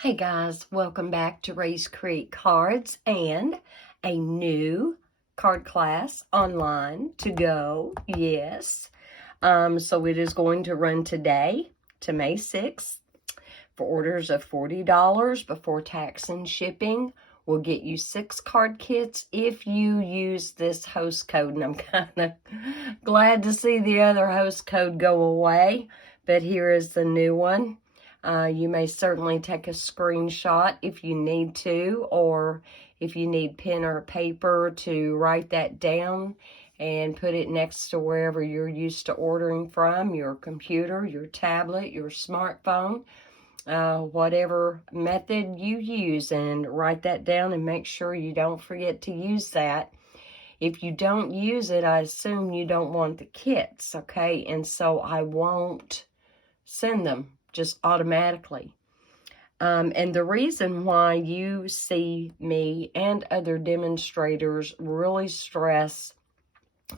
Hey guys, welcome back to Raise Create Cards and a new card class online to go. Yes. So it is going to run today to May 6th for orders of $40 before tax and shipping. We'll get you 6 card kits if you use this host code. And I'm kind of glad to see the other host code go away, but here is the new one. You may certainly take a screenshot if you need to, or if you need pen or paper to write that down and put it next to wherever you're used to ordering from, your computer, your tablet, your smartphone, whatever method you use, and write that down and make sure you don't forget to use that. If you don't use it, I assume you don't want the kits, okay? And so I won't send them just automatically. And the reason why you see me and other demonstrators really stress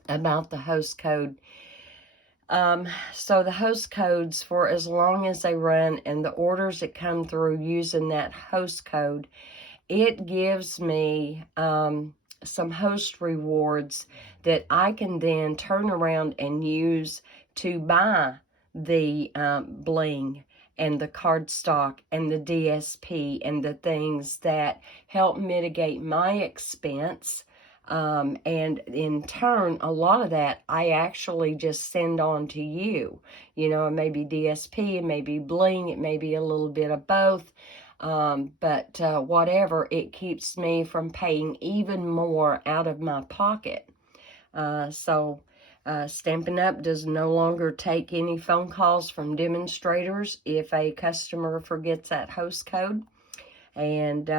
about the host code. So the host codes, for as long as they run and the orders that come through using that host code, it gives me some host rewards that I can then turn around and use to buy the bling and the cardstock and the DSP and the things that help mitigate my expense. And in turn, a lot of that I actually just send on to you. You know, it may be DSP, it may be bling, it may be a little bit of both. But whatever, it keeps me from paying even more out of my pocket. Stampin' Up! Does no longer take any phone calls from demonstrators if a customer forgets that host code. And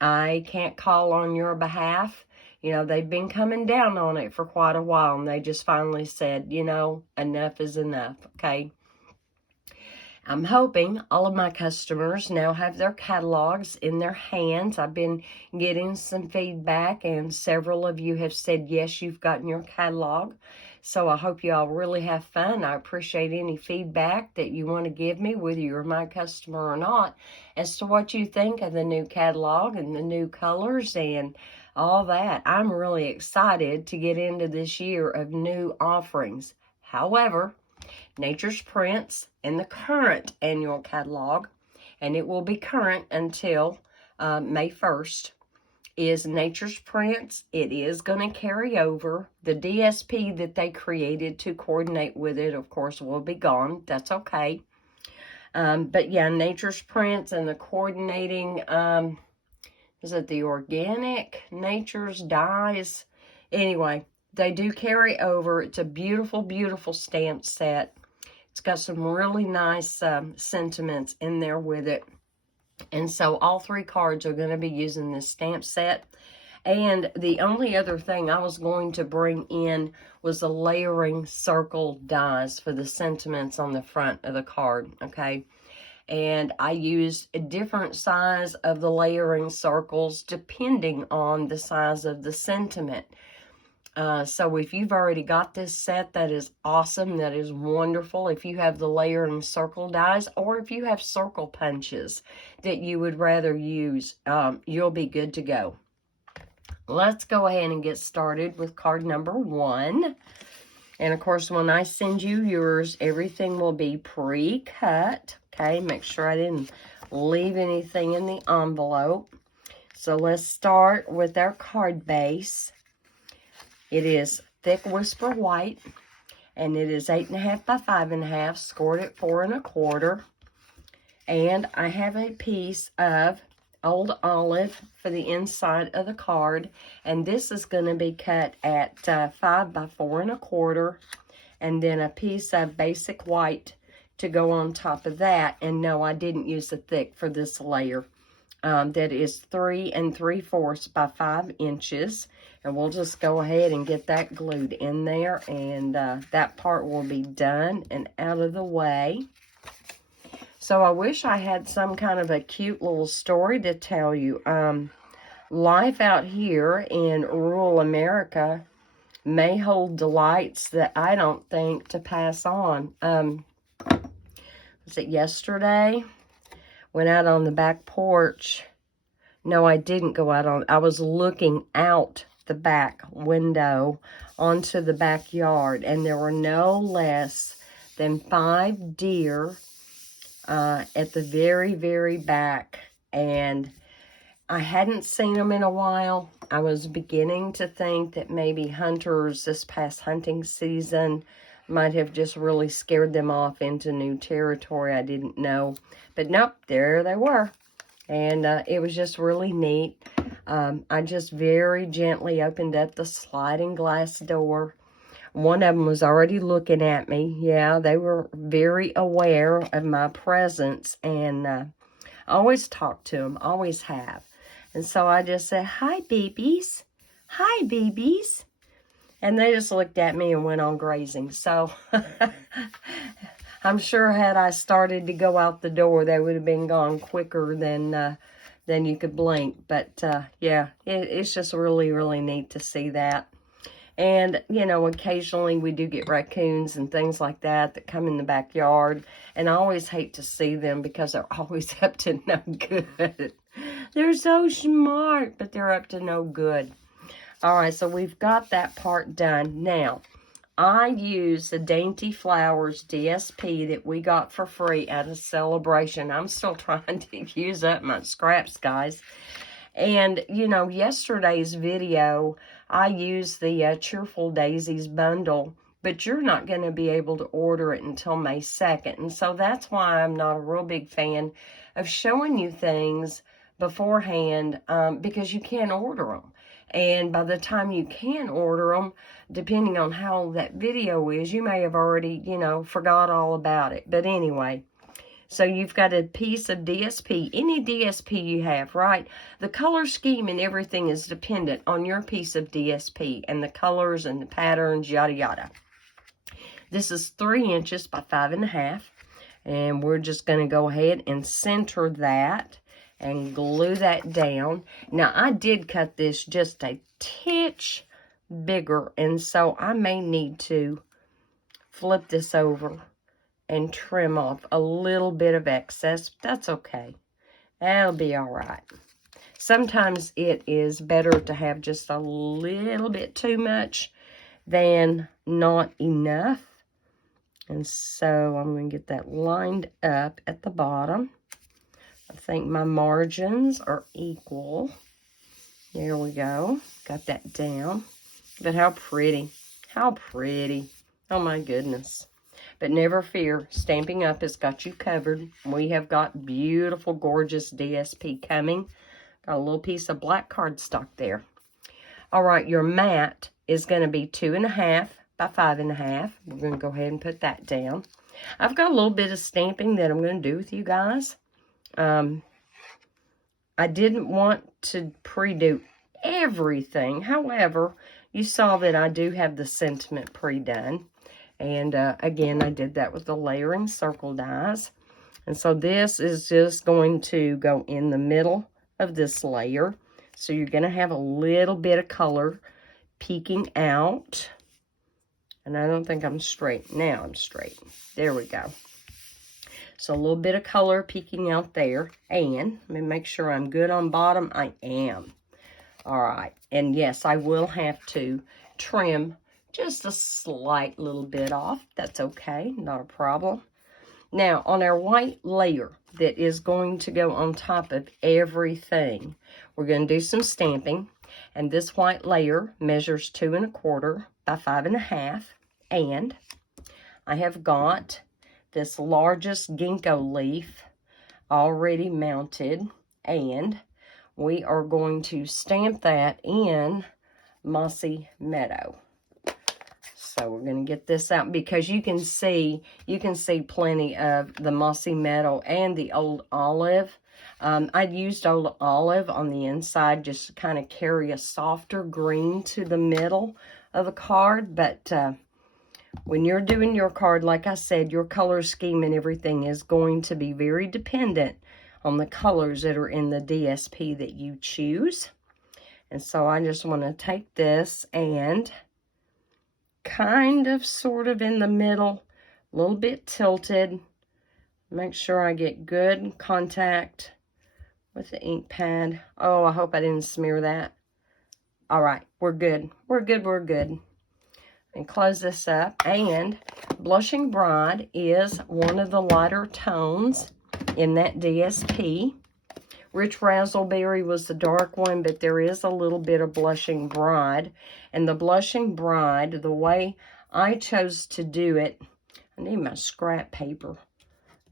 I can't call on your behalf. You know, they've been coming down on it for quite a while, and they just finally said, you know, enough is enough, okay? I'm hoping all of my customers now have their catalogs in their hands. I've been getting some feedback, and several of you have said, yes, you've gotten your catalog. So I hope you all really have fun. I appreciate any feedback that you want to give me, whether you're my customer or not, as to what you think of the new catalog and the new colors and all that. I'm really excited to get into this year of new offerings. However, Nature's Prints in the current annual catalog, and it will be current until May 1st, is Nature's Prints. It is going to carry over. The DSP that they created to coordinate with it, of course, will be gone. That's okay. But yeah, Nature's Prints and the coordinating, is it the organic Nature's dyes? Anyway, they do carry over. It's a beautiful, beautiful stamp set. It's got some really nice sentiments in there with it. And so all 3 cards are going to be using this stamp set. And the only other thing I was going to bring in was the layering circle dies for the sentiments on the front of the card, okay? And I use a different size of the layering circles depending on the size of the sentiment. So if you've already got this set, that is awesome. That is wonderful. If you have the layering circle dies, or if you have circle punches that you would rather use, you'll be good to go. Let's go ahead and get started with card number 1. And of course, when I send you yours, everything will be pre-cut. Okay, make sure I didn't leave anything in the envelope. So let's start with our card base. It is thick whisper white, and it is 8.5 by 5.5, scored at 4 1/4. And I have a piece of old olive for the inside of the card, and this is going to be cut at 5 by 4 1/4, and then a piece of basic white to go on top of that. And no, I didn't use the thick for this layer. That is 3 3/4 by 5 inches. And we'll just go ahead and get that glued in there, and that part will be done and out of the way. So I wish I had some kind of a cute little story to tell you. Life out here in rural America may hold delights that I don't think to pass on. Was it yesterday? went out on the back porch. No, I didn't go out on, I was looking out the back window onto the backyard, and there were no less than 5 deer at the very, very back, and I hadn't seen them in a while. I was beginning to think that maybe hunters this past hunting season might have just really scared them off into new territory. I didn't know, but nope, there they were. And it was just really neat. I just very gently opened up the sliding glass door. One of them was already looking at me. Yeah, they were very aware of my presence. And I always talk to them, always have. And so I just said, "Hi, babies. Hi, babies." And they just looked at me and went on grazing. So I'm sure had I started to go out the door, they would have been gone quicker than you could blink. But yeah, it's just really, really neat to see that. And, you know, occasionally we do get raccoons and things like that come in the backyard. And I always hate to see them because they're always up to no good. They're so smart, but they're up to no good. All right, so we've got that part done. Now, I use the Dainty Flowers DSP that we got for free at a celebration. I'm still trying to use up my scraps, guys. And, you know, yesterday's video, I used the Cheerful Daisies bundle, but you're not going to be able to order it until May 2nd. And so that's why I'm not a real big fan of showing you things beforehand, because you can't order them. And by the time you can order them, depending on how that video is, you may have already, you know, forgot all about it. But anyway, so you've got a piece of DSP, any DSP you have, right? The color scheme and everything is dependent on your piece of DSP and the colors and the patterns, yada, yada. This is 3 inches by 5.5. And we're just going to go ahead and center that and glue that down. Now, I did cut this just a titch bigger, and so I may need to flip this over and trim off a little bit of excess. That's okay. That'll be all right. Sometimes it is better to have just a little bit too much than not enough. And so I'm going to get that lined up at the bottom. I think my margins are equal. There we go. Got that down. But how pretty. How pretty. Oh my goodness. But never fear, Stampin' Up! Has got you covered. We have got beautiful, gorgeous DSP coming. Got a little piece of black cardstock there. All right, your mat is going to be 2.5 by 5.5. We're going to go ahead and put that down. I've got a little bit of stamping that I'm going to do with you guys. I didn't want to pre-do everything. However, you saw that I do have the sentiment pre-done. And again, I did that with the layering circle dies. And so this is just going to go in the middle of this layer. So you're going to have a little bit of color peeking out. And I don't think I'm straight. Now I'm straight. There we go. So a little bit of color peeking out there. And let me make sure I'm good on bottom. I am. All right. And yes, I will have to trim just a slight little bit off. That's okay. Not a problem. Now, on our white layer that is going to go on top of everything, we're going to do some stamping. And this white layer measures 2.25 by 5.5. And I have got this largest ginkgo leaf already mounted. And we are going to stamp that in Mossy Meadow. So we're going to get this out because you can see plenty of the Mossy Meadow and the Old Olive. I'd used Old Olive on the inside just to kind of carry a softer green to the middle of the card. But when you're doing your card, like I said, your color scheme and everything is going to be very dependent on the colors that are in the DSP that you choose. And so I just want to take this and kind of sort of in the middle, a little bit tilted, Make sure I get good contact with the ink pad. Oh, I hope I didn't smear that. All right, we're good. We're good, we're good. And close this up. And Blushing Bride is one of the lighter tones in that DSP. Rich Razzleberry was the dark one, but there is a little bit of Blushing Bride. And the Blushing Bride, the way I chose to do it, I need my scrap paper.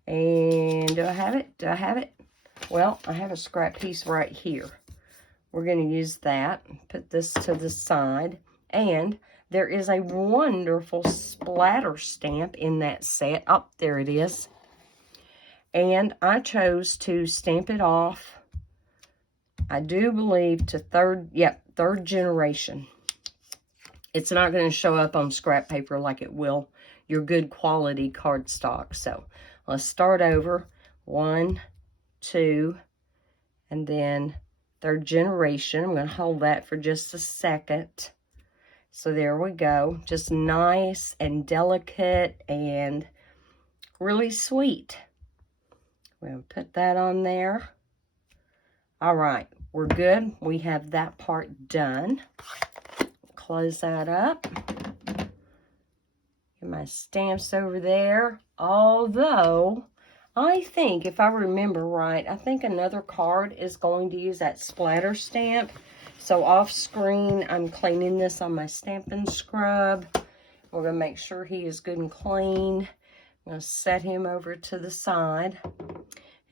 And do I have it? Do I have it? Well, I have a scrap piece right here. We're going to use that. Put this to the side. And there is a wonderful splatter stamp in that set. Oh, there it is. And I chose to stamp it off, I do believe, to third generation. It's not going to show up on scrap paper like it will your good quality cardstock. So let's start over. 1, 2, and then third generation. I'm going to hold that for just a second. So there we go. Just nice and delicate and really sweet. We'll put that on there. All right, we're good. We have that part done. Close that up. Get my stamps over there. Although, I think, if I remember right, I think another card is going to use that splatter stamp. So off screen, I'm cleaning this on my Stampin' Scrub. We're going to make sure he is good and clean. I'm going to set him over to the side.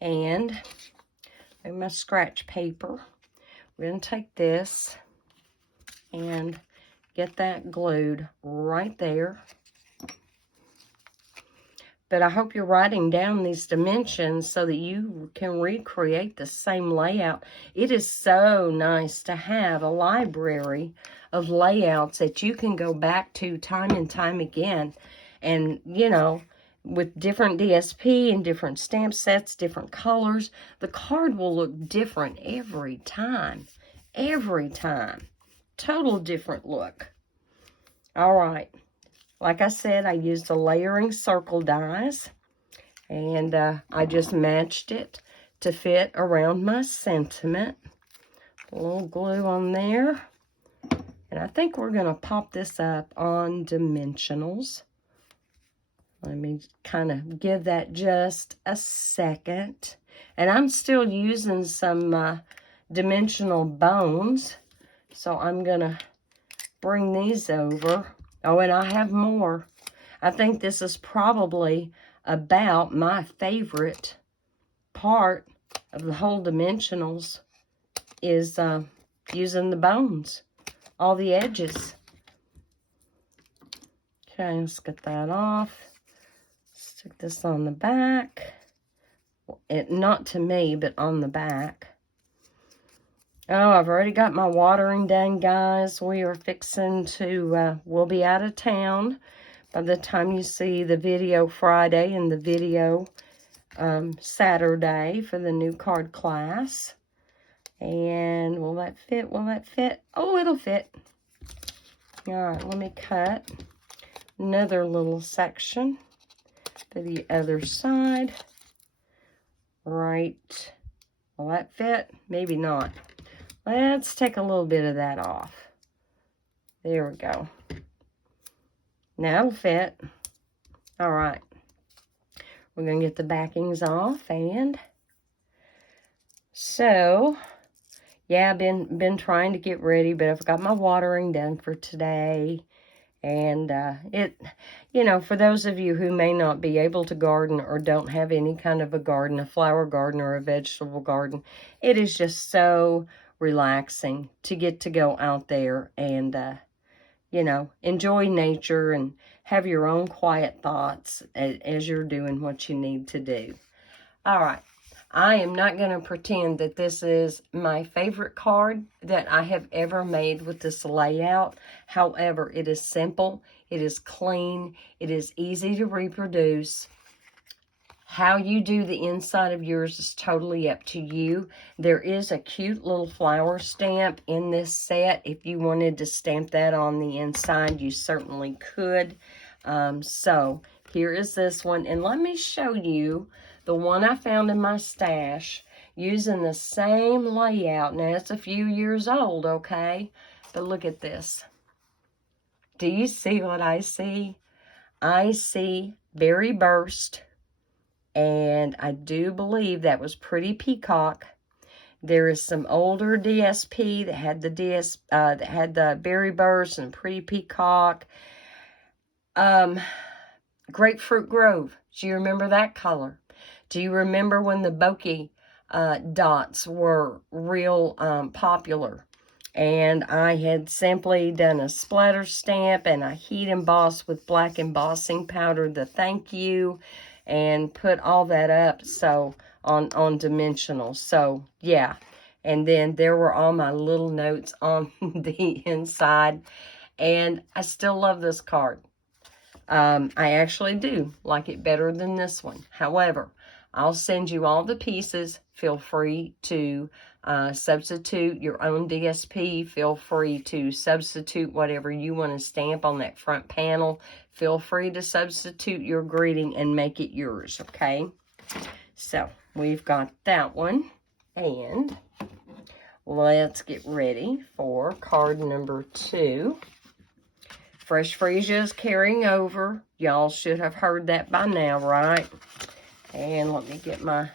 And my scratch paper. We're going to take this and get that glued right there. But I hope you're writing down these dimensions so that you can recreate the same layout. It is so nice to have a library of layouts that you can go back to time and time again. And, you know, with different DSP and different stamp sets, different colors, the card will look different every time. Every time. Total different look. All right. Like I said, I used the layering circle dies. And I just matched it to fit around my sentiment. A little glue on there. And I think we're going to pop this up on dimensionals. Let me kind of give that just a second. And I'm still using some dimensional bones. So I'm going to bring these over. Oh, and I have more. I think this is probably about my favorite part of the whole dimensionals is using the bones. All the edges. Okay, let's get that off. Stick this on the back. Not to me, but on the back. Oh, I've already got my watering done, guys. We are fixing to, we'll be out of town by the time you see the video Friday and the video Saturday for the new card class. And will that fit? Will that fit? Oh, it'll fit. All right, let me cut another little section to the other side. Right. Will that fit? Maybe not. Let's take a little bit of that off. There we go. Now it'll fit. All right. We're going to get the backings off. And so, yeah, I've been trying to get ready, but I've got my watering done for today. And you know, for those of you who may not be able to garden or don't have any kind of a garden, a flower garden or a vegetable garden, it is just so relaxing to get to go out there and, you know, enjoy nature and have your own quiet thoughts as you're doing what you need to do. All right. I am not going to pretend that this is my favorite card that I have ever made with this layout. However, it is simple, it is clean, it is easy to reproduce. How you do the inside of yours is totally up to you. There is a cute little flower stamp in this set. If you wanted to stamp that on the inside, you certainly could. So here is this one. And let me show you the one I found in my stash, using the same layout. Now, it's a few years old, okay? But look at this. Do you see what I see? I see Berry Burst, and I do believe that was Pretty Peacock. There is some older DSP that had the Berry Burst and Pretty Peacock. Grapefruit Grove. Do you remember that color? Do you remember when the bokeh dots were real popular? And I had simply done a splatter stamp and a heat emboss with black embossing powder, the thank you, and put all that up so on dimensional. So yeah, and then there were all my little notes on the inside, and I still love this card. I actually do like it better than this one. However, I'll send you all the pieces. Feel free to substitute your own DSP. Feel free to substitute whatever you want to stamp on that front panel. Feel free to substitute your greeting and make it yours, okay? So, we've got that one. And let's get ready for card number 2. Fresh Freesia is carrying over. Y'all should have heard that by now, right? And let me get my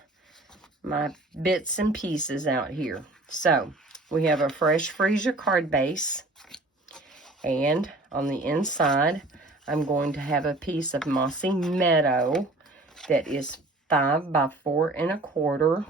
bits and pieces out here. So, we have a Fresh Freesia card base. And on the inside, I'm going to have a piece of Mossy Meadow that is 5 by 4 1/4.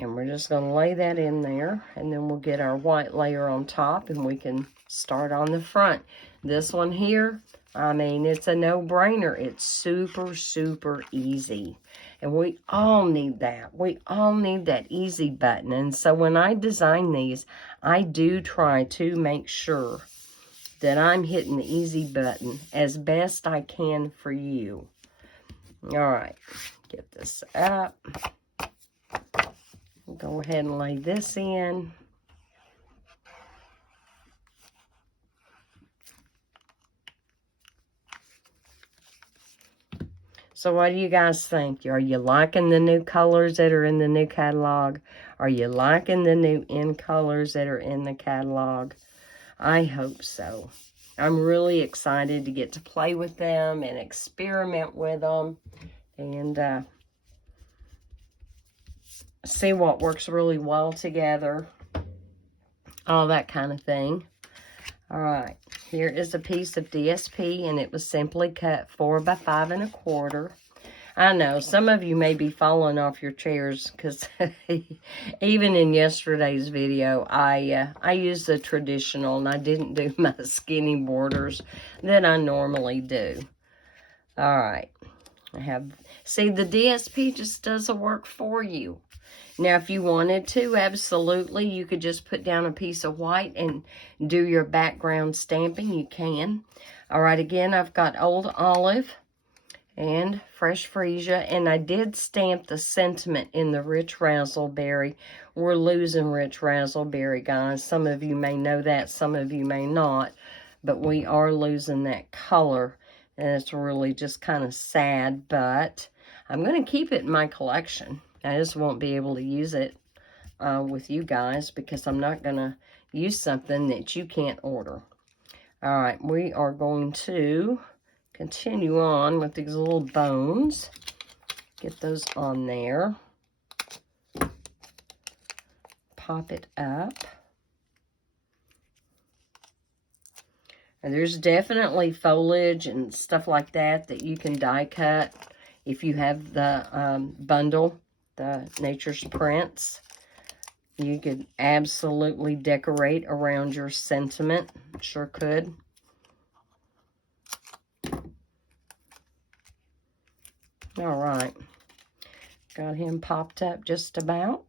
And we're just going to lay that in there. And then we'll get our white layer on top. And we can start on the front. This one here, I mean, it's a no-brainer. It's super, super easy. And we all need that. We all need that easy button. And so when I design these, I do try to make sure that I'm hitting the easy button as best I can for you. All right. Get this up. Go ahead and lay this in. So what do you guys think? Are you liking the new colors that are in the new catalog? Are you liking the new in colors that are in the catalog? I hope so. I'm really excited to get to play with them and experiment with them. And see what works really well together. All that kind of thing. All right. Here is a piece of DSP, and it was simply cut 4 by 5 1/4. I know, some of you may be falling off your chairs, because even in yesterday's video, I used the traditional, and I didn't do my skinny borders that I normally do. All right. See, the DSP just does the work for you. Now, if you wanted to, absolutely, you could just put down a piece of white and do your background stamping. You can. All right, again, I've got Old Olive and Fresh Freesia, and I did stamp the sentiment in the Rich Razzleberry. We're losing Rich Razzleberry, guys. Some of you may know that, some of you may not, but we are losing that color, and it's really just kind of sad, but I'm going to keep it in my collection. I just won't be able to use it with you guys because I'm not going to use something that you can't order. All right, we are going to continue on with these little bones. Get those on there. Pop it up. And there's definitely foliage and stuff like that you can die cut if you have the bundle. The Nature's Prints. You could absolutely decorate around your sentiment. Sure could. All right. Got him popped up just about.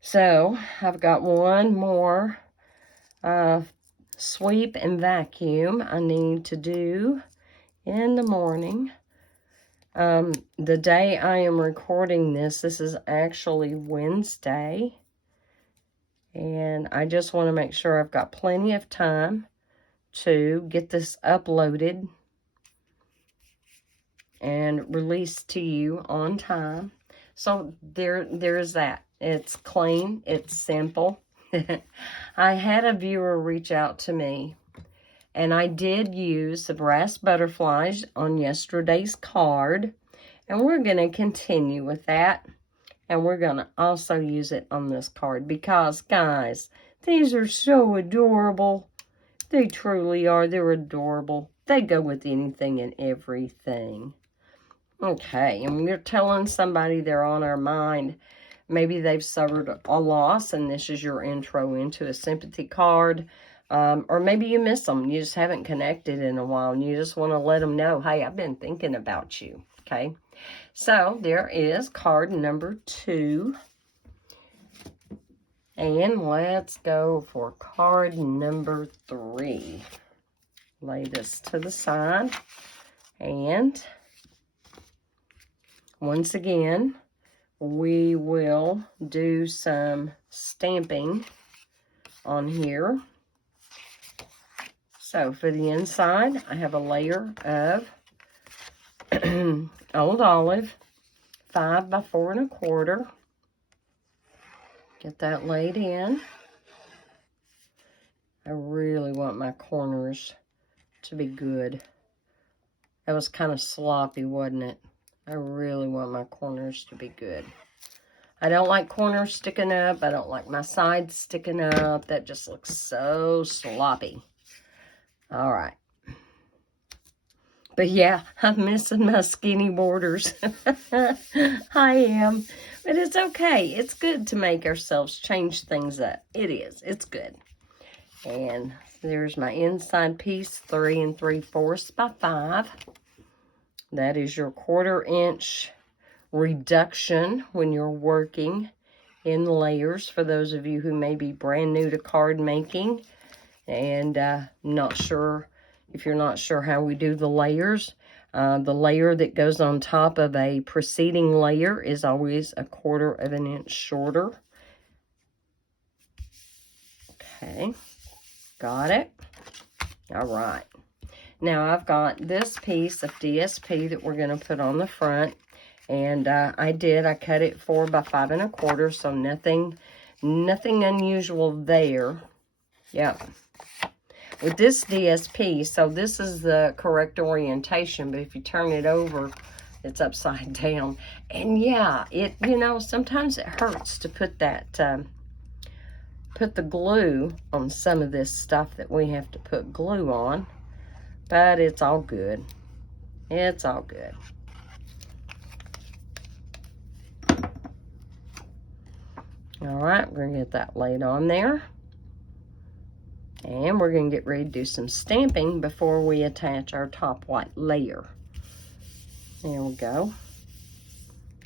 So, I've got one more sweep and vacuum I need to do in the morning. The day I am recording this is actually Wednesday, and I just want to make sure I've got plenty of time to get this uploaded and released to you on time. So there's that. It's clean. It's simple. I had a viewer reach out to me, and I did use the brass butterflies on yesterday's card, and we're going to continue with that, and we're going to also use it on this card because, guys, these are so adorable. They truly are. They're adorable. They go with anything and everything. Okay, and we're telling somebody they're on our mind. Maybe they've suffered a loss, and this is your intro into a sympathy card. Or maybe you miss them. You just haven't connected in a while, and you just want to let them know, hey, I've been thinking about you. Okay, so there is card number 2. And let's go for card number 3. Lay this to the side. And once again, we will do some stamping on here. So for the inside, I have a layer of Old Olive, 5 by 4 1/4. Get that laid in. I really want my corners to be good. That was kind of sloppy, wasn't it? I really want my corners to be good. I don't like corners sticking up. I don't like my sides sticking up. That just looks so sloppy. All right. But yeah, I'm missing my skinny borders. I am. But it's okay. It's good to make ourselves change things up. It is. It's good. And there's my inside piece, 3 3/4 by 5. That is your 1/4 inch reduction when you're working in layers, for those of you who may be brand new to card making and not sure. If you're not sure how we do the layers, the layer that goes on top of a preceding layer is always a 1/4 inch shorter. Okay, got it? All right. Now I've got this piece of DSP that we're going to put on the front, and I cut it 4 by 5 1/4, so nothing unusual there. Yep. With this DSP, so this is the correct orientation, but if you turn it over, it's upside down. And yeah, sometimes it hurts to put that, put the glue on some of this stuff that we have to put glue on, but it's all good. It's all good. All right, we're gonna get that laid on there. And we're going to get ready to do some stamping before we attach our top white layer. There we go.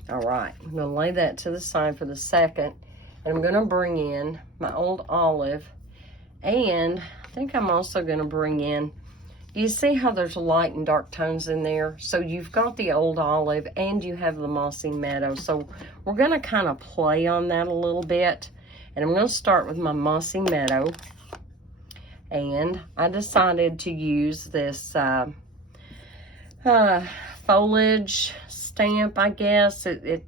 All right, I'm going to lay that to the side for the second. And I'm going to bring in my Old Olive. And I think I'm also going to bring in, you see how there's light and dark tones in there? So you've got the Old Olive and you have the Mossy Meadow. So we're going to kind of play on that a little bit. And I'm going to start with my Mossy Meadow. And I decided to use this foliage stamp, I guess. It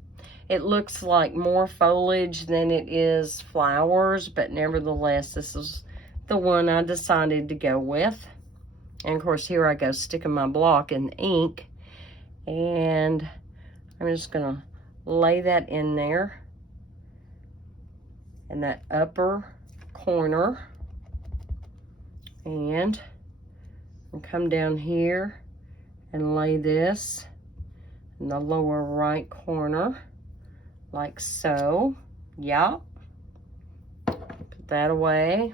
looks like more foliage than it is flowers, but nevertheless, this is the one I decided to go with. And of course, here I go sticking my block in ink. And I'm just going to lay that in there in that upper corner. And I'll come down here and lay this in the lower right corner, like so. Yup. Put that away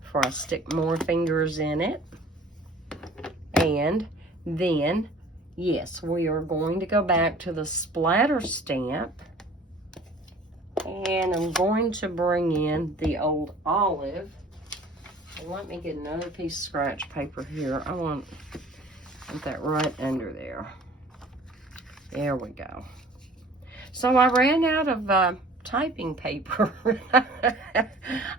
before I stick more fingers in it. And then, yes, we are going to go back to the splatter stamp. And I'm going to bring in the Old Olive. Let me get another piece of scratch paper here. I want that right under there. There we go. So I ran out of typing paper.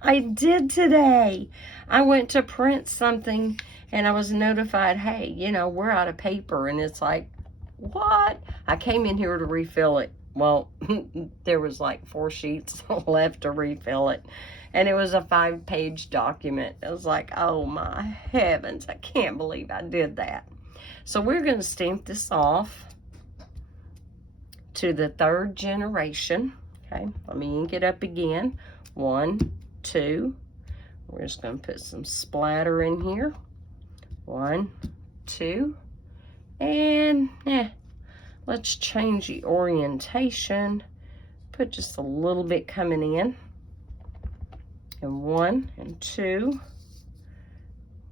I did today. I went to print something and I was notified, hey, we're out of paper. And it's like, what? I came in here to refill it. Well, there was like 4 sheets left to refill it. And it was a 5-page document. I was like, oh my heavens, I can't believe I did that. So we're going to stamp this off to the 3rd generation. Okay, let me ink it up again. 1, 2. We're just going to put some splatter in here. 1, 2. And let's change the orientation. Put just a little bit coming in. And 1 and 2.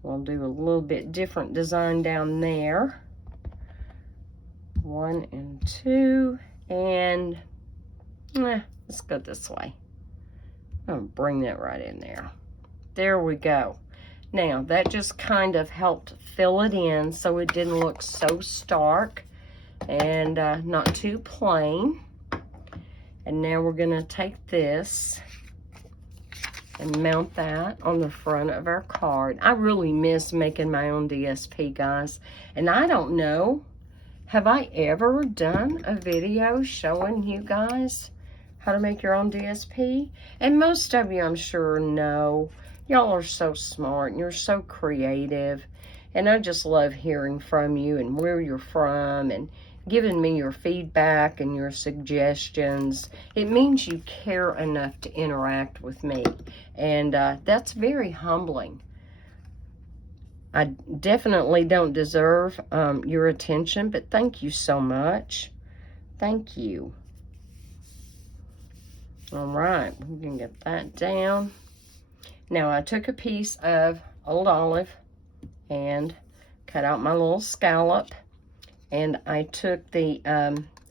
We'll do a little bit different design down there. 1 and 2. And let's go this way. I'm going to bring that right in there. There we go. Now, that just kind of helped fill it in so it didn't look so stark and not too plain. And now we're going to take this and mount that on the front of our card. I really miss making my own DSP, guys. And I don't know, have I ever done a video showing you guys how to make your own DSP? And most of you, I'm sure, know. Y'all are so smart and you're so creative. And I just love hearing from you and where you're from and giving me your feedback and your suggestions. It means you care enough to interact with me. And that's very humbling. I definitely don't deserve your attention, but thank you so much. Thank you. All right, we can get that down. Now, I took a piece of old olive and cut out my little scallop. And I took the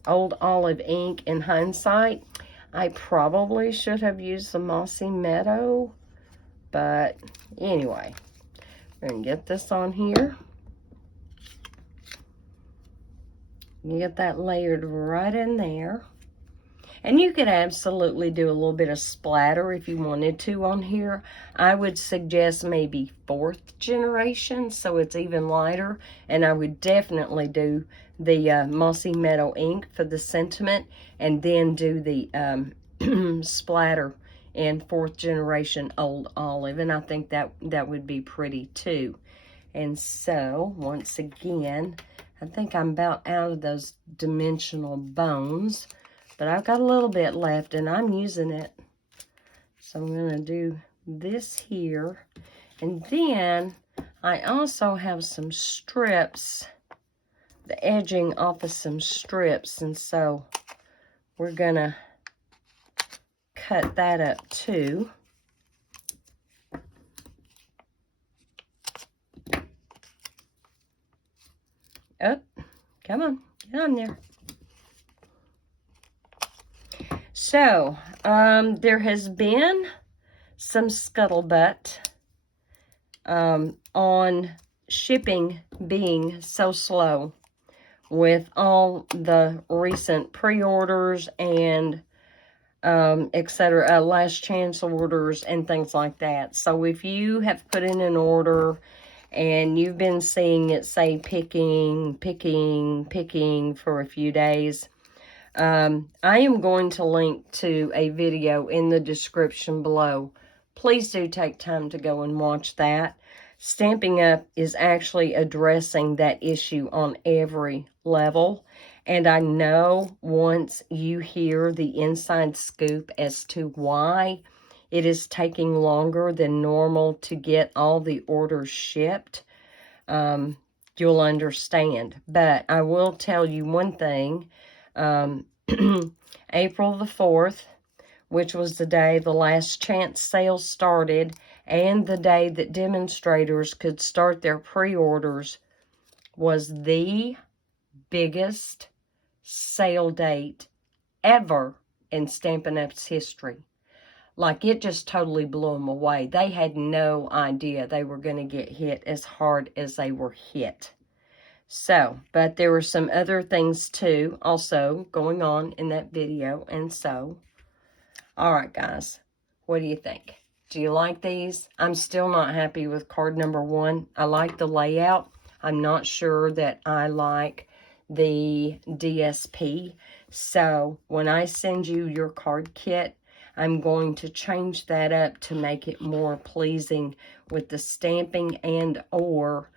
old olive ink. In hindsight, I probably should have used the Mossy Meadow. But anyway, we're going to get this on here. You get that layered right in there. And you could absolutely do a little bit of splatter if you wanted to on here. I would suggest maybe 4th generation, so it's even lighter. And I would definitely do the Mossy Meadow ink for the sentiment, and then do the splatter in 4th generation old olive. And I think that would be pretty too. And so, once again, I think I'm about out of those dimensional bones. But I've got a little bit left, and I'm using it. So I'm going to do this here. And then I also have some strips, the edging off of some strips. And so we're going to cut that up too. Oh, come on, get on there. So, there has been some scuttlebutt on shipping being so slow with all the recent pre-orders and etc., last chance orders and things like that. So if you have put in an order and you've been seeing it say picking for a few days, I am going to link to a video in the description below. Please do take time to go and watch that. Stampin' Up! Is actually addressing that issue on every level. And I know once you hear the inside scoop as to why it is taking longer than normal to get all the orders shipped, you'll understand. But I will tell you one thing. April the 4th, which was the day the last chance sale started and the day that demonstrators could start their pre-orders, was the biggest sale date ever in Stampin' Up's history. Like, it just totally blew them away. They had no idea they were going to get hit as hard as they were hit. So, but there were some other things too also going on in that video. And so, all right, guys, what do you think? Do you like these? I'm still not happy with card number 1. I like the layout. I'm not sure that I like the DSP. So when I send you your card kit, I'm going to change that up to make it more pleasing with the stamping and or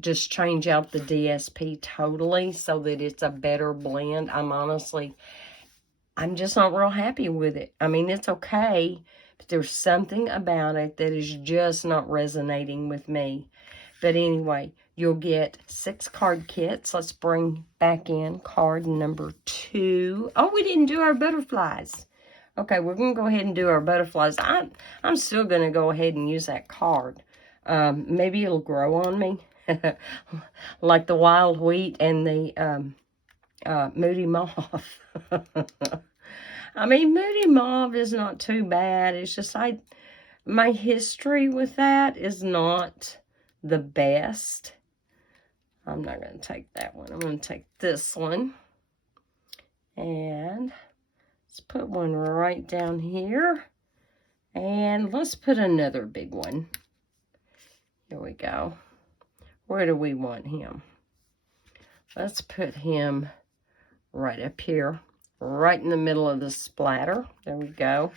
just change out the DSP totally so that it's a better blend. I'm just not real happy with it. I mean, it's okay, but there's something about it that is just not resonating with me. But anyway, you'll get 6 card kits. Let's bring back in card number 2. Oh, we didn't do our butterflies. Okay, we're going to go ahead and do our butterflies. I'm still going to go ahead and use that card. Maybe it'll grow on me. Like the wild wheat and the Moody Mauve. I mean, Moody Mauve is not too bad. It's just my history with that is not the best. I'm not going to take that one. I'm going to take this one. And let's put one right down here. And let's put another big one. Here we go. Where do we want him? Let's put him right up here, right in the middle of the splatter. There we go.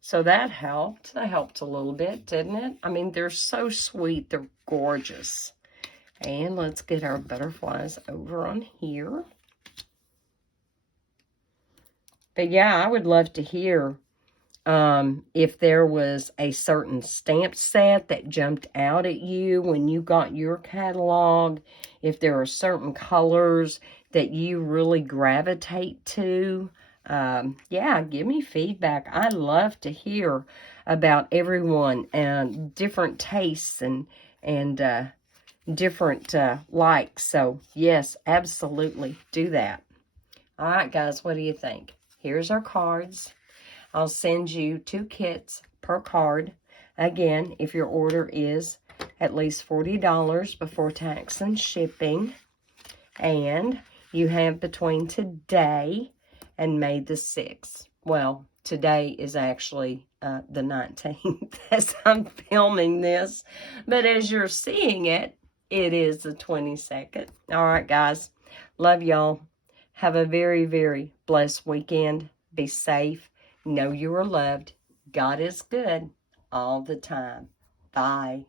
So that helped. That helped a little bit, didn't it? I mean, they're so sweet. They're gorgeous. And let's get our butterflies over on here. But yeah, I would love to hear if there was a certain stamp set that jumped out at you when you got your catalog, if there are certain colors that you really gravitate to. Yeah, give me feedback. I love to hear about everyone and different tastes and different likes. So yes, absolutely do that. All right, guys, what do you think? Here's our cards. I'll send you 2 kits per card. Again, if your order is at least $40 before tax and shipping. And you have between today and May the 6th. Well, today is actually the 19th as I'm filming this. But as you're seeing it, it is the 22nd. All right, guys. Love y'all. Have a very, very blessed weekend. Be safe. Know you are loved. God is good all the time. Bye.